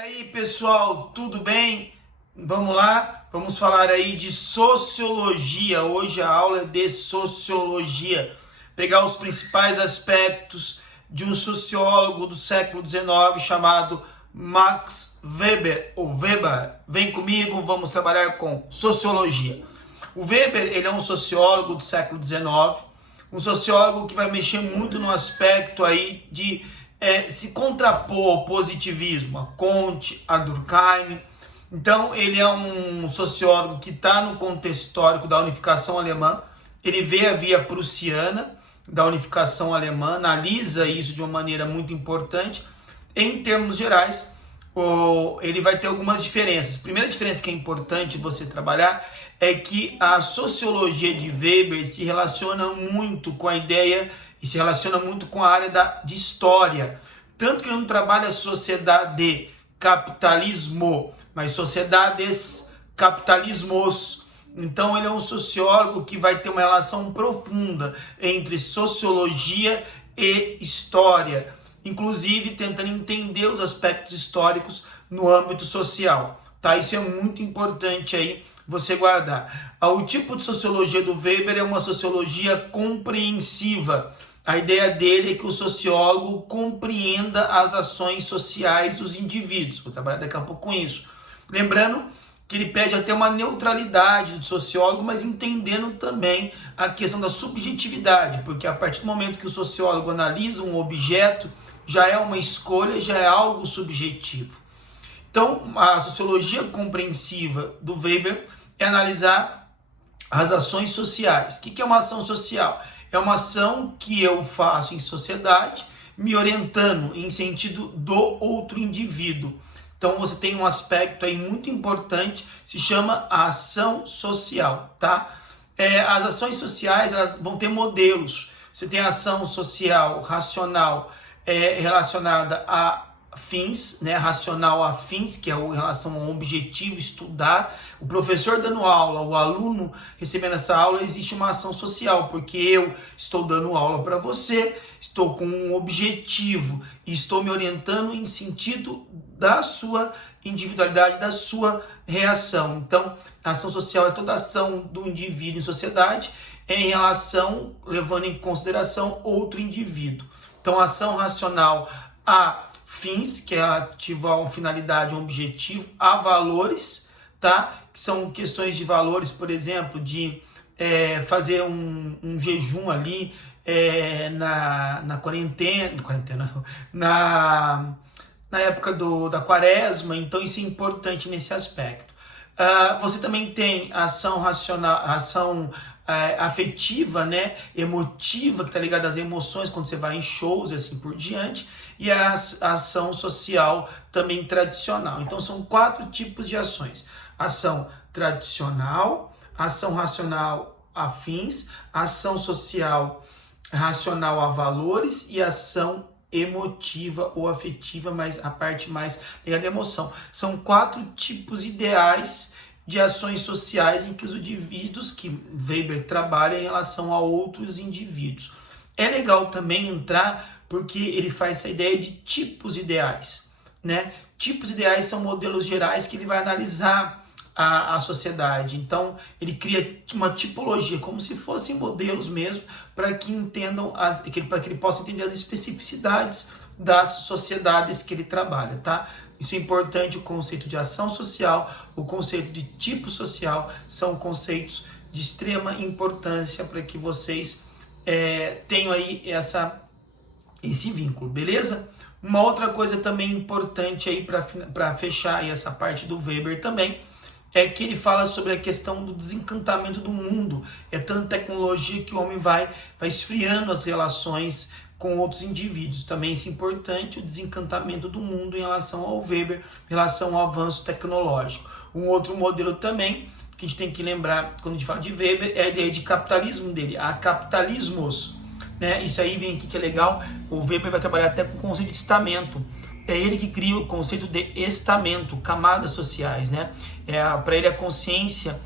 aí, pessoal, tudo bem? Vamos lá, vamos falar aí de sociologia. Hoje a aula é de sociologia. Pegar os principais aspectos de um sociólogo do século XIX chamado Max Weber, ou Weber. Vem comigo, vamos trabalhar com sociologia. O Weber, ele é um sociólogo do século XIX, um sociólogo que vai mexer muito no aspecto aí de se contrapor ao positivismo, a Comte, a Durkheim. Então, ele é um sociólogo que está no contexto histórico da unificação alemã. Ele vê a via prussiana da unificação alemã, analisa isso de uma maneira muito importante. Em termos gerais, ele vai ter algumas diferenças. A primeira diferença que é importante você trabalhar é que a sociologia de Weber se relaciona muito com a ideia e se relaciona muito com a área de história. Tanto que ele não trabalha sociedade capitalismo, mas sociedades capitalismos. Então ele é um sociólogo que vai ter uma relação profunda entre sociologia e história, inclusive tentando entender os aspectos históricos no âmbito social. Tá? Isso é muito importante aí você guardar. O tipo de sociologia do Weber é uma sociologia compreensiva. A ideia dele é que o sociólogo compreenda as ações sociais dos indivíduos. Vou trabalhar daqui a pouco com isso. Lembrando que ele pede até uma neutralidade do sociólogo, mas entendendo também a questão da subjetividade, porque a partir do momento que o sociólogo analisa um objeto, já é uma escolha, já é algo subjetivo. Então, a sociologia compreensiva do Weber é analisar as ações sociais. O que é uma ação social? É uma ação que eu faço em sociedade, me orientando em sentido do outro indivíduo. Então você tem um aspecto aí muito importante, se chama a ação social, tá? As ações sociais, elas vão ter modelos. Você tem a ação social racional relacionada a fins, né, racional a fins, que é a relação ao objetivo, estudar. O professor dando aula, o aluno recebendo essa aula, existe uma ação social, porque eu estou dando aula para você, estou com um objetivo e estou me orientando em sentido da sua individualidade, da sua reação. Então, a ação social é toda a ação do indivíduo em sociedade em relação, levando em consideração outro indivíduo. Então, a ação racional a fins, que é relativa a uma finalidade, um objetivo, a valores, tá? Que são questões de valores, por exemplo, de fazer um jejum ali na quarentena, na época da quaresma. Então isso é importante nesse aspecto. Você também tem a ação racional, ação afetiva, né, emotiva, que está ligada às emoções quando você vai em shows e assim por diante, e a ação social também tradicional. Então são 4 tipos de ações: ação tradicional, ação racional a fins, ação social racional a valores e ação emotiva ou afetiva, mas a parte mais ligada à emoção. São 4 tipos ideais de ações sociais em que os indivíduos, que Weber trabalha em relação a outros indivíduos. É legal também entrar porque ele faz essa ideia de tipos ideais, né? Tipos ideais são modelos gerais que ele vai analisar a sociedade. Então, ele cria uma tipologia, como se fossem modelos mesmo, para que entendam, para que ele possa entender as especificidades das sociedades que ele trabalha, tá? Isso é importante. O conceito de ação social, o conceito de tipo social, são conceitos de extrema importância para que vocês tenham aí esse vínculo, beleza? Uma outra coisa também importante aí para fechar aí essa parte do Weber também, é que ele fala sobre a questão do desencantamento do mundo. É tanta tecnologia que o homem vai esfriando as relações com outros indivíduos. Também isso é importante, o desencantamento do mundo em relação ao Weber, em relação ao avanço tecnológico. Um outro modelo também, que a gente tem que lembrar quando a gente fala de Weber, é a ideia de capitalismo dele, a capitalismos, né? Isso aí vem aqui que é legal. O Weber vai trabalhar até com o conceito de estamento. É ele que cria o conceito de estamento, camadas sociais, né? Para ele a consciência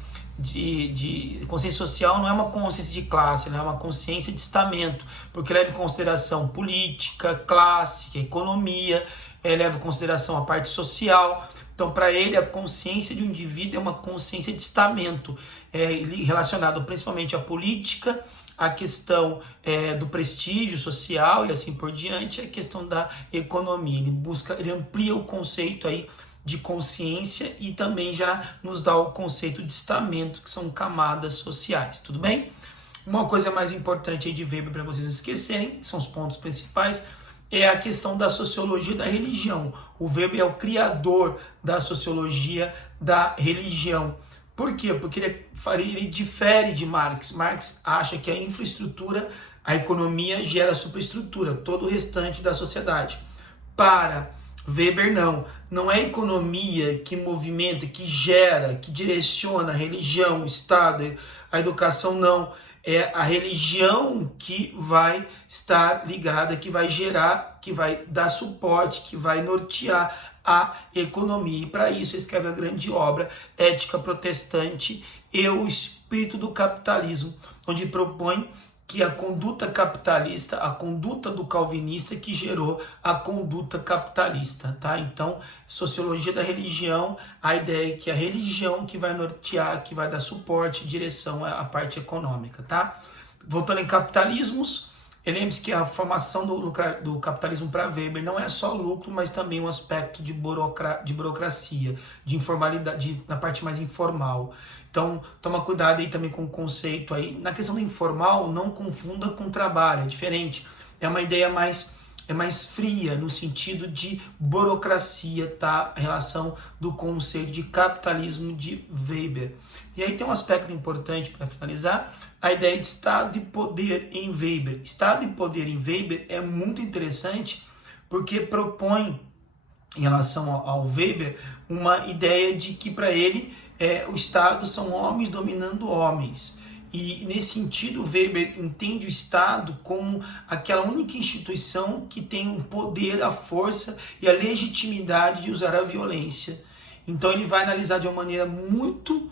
consciência social não é uma consciência de classe, não é uma consciência de estamento, porque leva em consideração política, classe, economia, leva em consideração a parte social. Então, para ele, a consciência de um indivíduo é uma consciência de estamento, relacionado principalmente à política, a questão do prestígio social e assim por diante, a questão da economia. Ele amplia o conceito aí de consciência e também já nos dá o conceito de estamento, que são camadas sociais, tudo bem? Uma coisa mais importante aí de Weber para vocês não esquecerem, são os pontos principais, é a questão da sociologia da religião. O Weber é o criador da sociologia da religião. Por quê? Porque ele difere de Marx. Marx acha que a infraestrutura, a economia gera superestrutura, todo o restante da sociedade. Para Weber, não é a economia que movimenta, que gera, que direciona a religião, o Estado, a educação, não. É a religião que vai estar ligada, que vai gerar, que vai dar suporte, que vai nortear a economia. E para isso ele escreve a grande obra Ética Protestante e o Espírito do Capitalismo, onde propõe que a conduta capitalista, a conduta do calvinista que gerou a conduta capitalista, tá? Então, sociologia da religião, a ideia é que a religião que vai nortear, que vai dar suporte, direção à parte econômica, tá? Voltando em capitalismos, lembre-se que a formação do capitalismo para Weber não é só lucro, mas também um aspecto de burocracia, de informalidade, na parte mais informal. Então, toma cuidado aí também com o conceito aí. Na questão do informal, não confunda com trabalho, é diferente. É uma ideia mais fria, no sentido de burocracia, tá? A relação do conceito de capitalismo de Weber. E aí tem um aspecto importante para finalizar, a ideia de Estado e poder em Weber. Estado e poder em Weber é muito interessante, porque propõe, em relação ao Weber, uma ideia de que para ele o Estado são homens dominando homens. E nesse sentido, Weber entende o Estado como aquela única instituição que tem o poder, a força e a legitimidade de usar a violência. Então ele vai analisar de uma maneira muito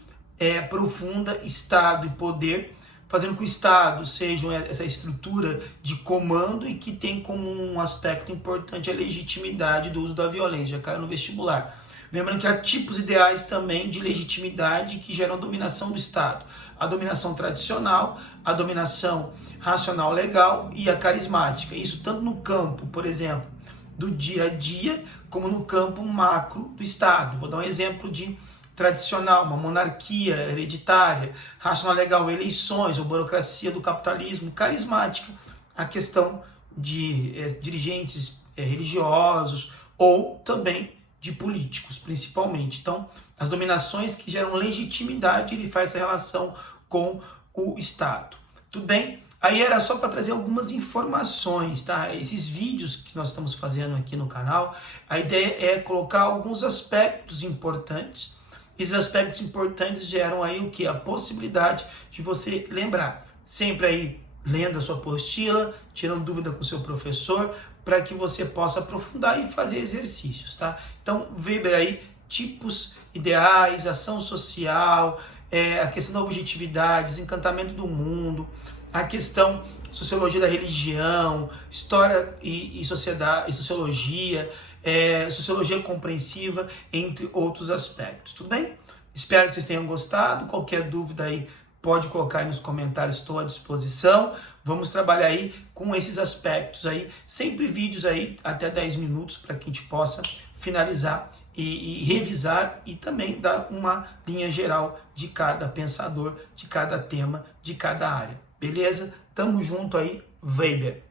profunda Estado e poder, fazendo com que o Estado seja essa estrutura de comando e que tem como um aspecto importante a legitimidade do uso da violência. Já caiu no vestibular. Lembrando que há tipos ideais também de legitimidade que geram a dominação do Estado. A dominação tradicional, a dominação racional legal e a carismática. Isso tanto no campo, por exemplo, do dia a dia, como no campo macro do Estado. Vou dar um exemplo de tradicional, uma monarquia hereditária, racional legal, eleições ou burocracia do capitalismo, carismática, a questão de dirigentes religiosos ou também de políticos, principalmente. Então, as dominações que geram legitimidade, ele faz essa relação com o Estado. Tudo bem? Aí era só para trazer algumas informações, tá? Esses vídeos que nós estamos fazendo aqui no canal, a ideia é colocar alguns aspectos importantes. Esses aspectos importantes geram aí o que? A possibilidade de você lembrar. Sempre aí lendo a sua apostila, tirando dúvida com o seu professor, para que você possa aprofundar e fazer exercícios, tá? Então, Weber aí, tipos ideais, ação social, a questão da objetividade, desencantamento do mundo, a questão sociologia da religião, história e sociedade, e sociologia, sociologia compreensiva, entre outros aspectos, tudo bem? Espero que vocês tenham gostado. Qualquer dúvida aí pode colocar aí nos comentários, estou à disposição. Vamos trabalhar aí com esses aspectos aí, sempre vídeos aí até 10 minutos para que a gente possa finalizar e revisar e também dar uma linha geral de cada pensador, de cada tema, de cada área. Beleza? Tamo junto aí, Weber.